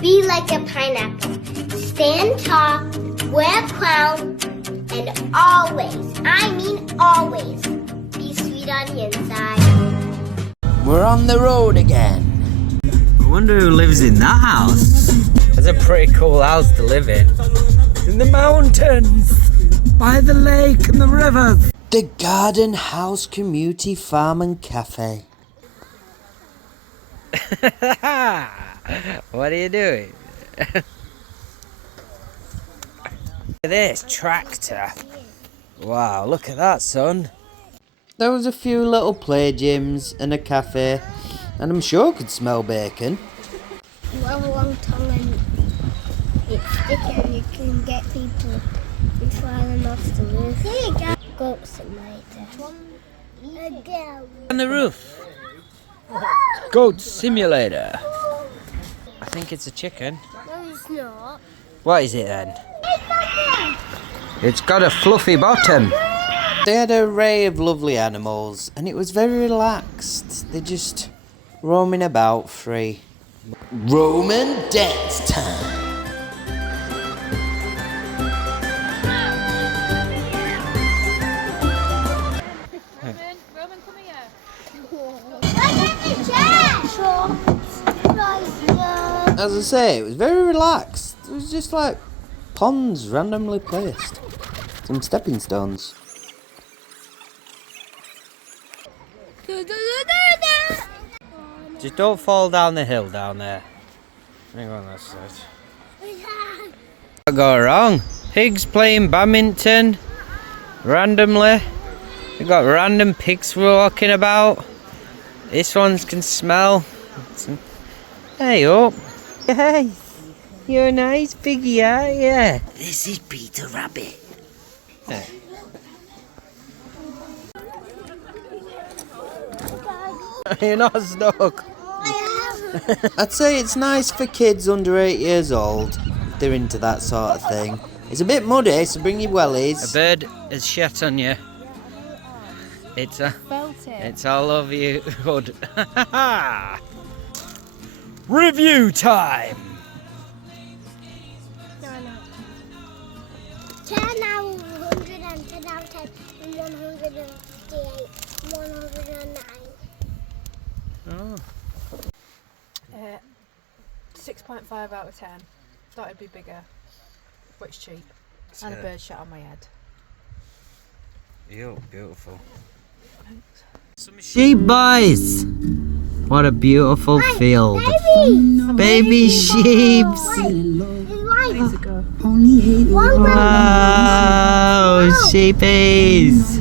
Be like a pineapple. Stand tall, wear a crown, and always, I mean always, be sweet on the inside. We're on the road again. I wonder who lives in that house. It's a pretty cool house to live in. In the mountains, by the lake and the river. The Garden House Community Farm and Cafe. What are you doing? Look at this tractor. Wow, look at that, son. There was a few little play gyms and a cafe, and I'm sure I could smell bacon. You have a long tongue and it's sticky and you can get people and fly them off the roof. Here you go. Goat simulator. On the roof. Goat simulator. I think it's a chicken. No, it's not. What is it then? It's got a fluffy bottom. They had an array of lovely animals, and it was very relaxed. They're just roaming about free. Roman dance time. Roman, come here. As I say, it was very relaxed. It was just like ponds randomly placed. Some stepping stones. Just don't fall down the hill down there. Hang on, that's it. What go wrong? Pigs playing badminton randomly. We've got random pigs walking about. This one's can smell. Hey up. Hey, you're a nice piggy, aren't you? This is Peter Rabbit. Hey. You're not stuck. I'd say it's nice for kids under 8 years old, if they're into that sort of thing. It's a bit muddy, so bring your wellies. A bird has shat on you. It's all over you. Good. Review time. 10 out of 100 and 10 out of 10 and 158, 109. Oh. 6.5 out of 10. Thought it'd be bigger, but it's cheap. And a bird shot on my head. You beautiful. Thanks. Some sheep, boys. What a beautiful field. Baby sheep. Days ago. Wow, sheepies.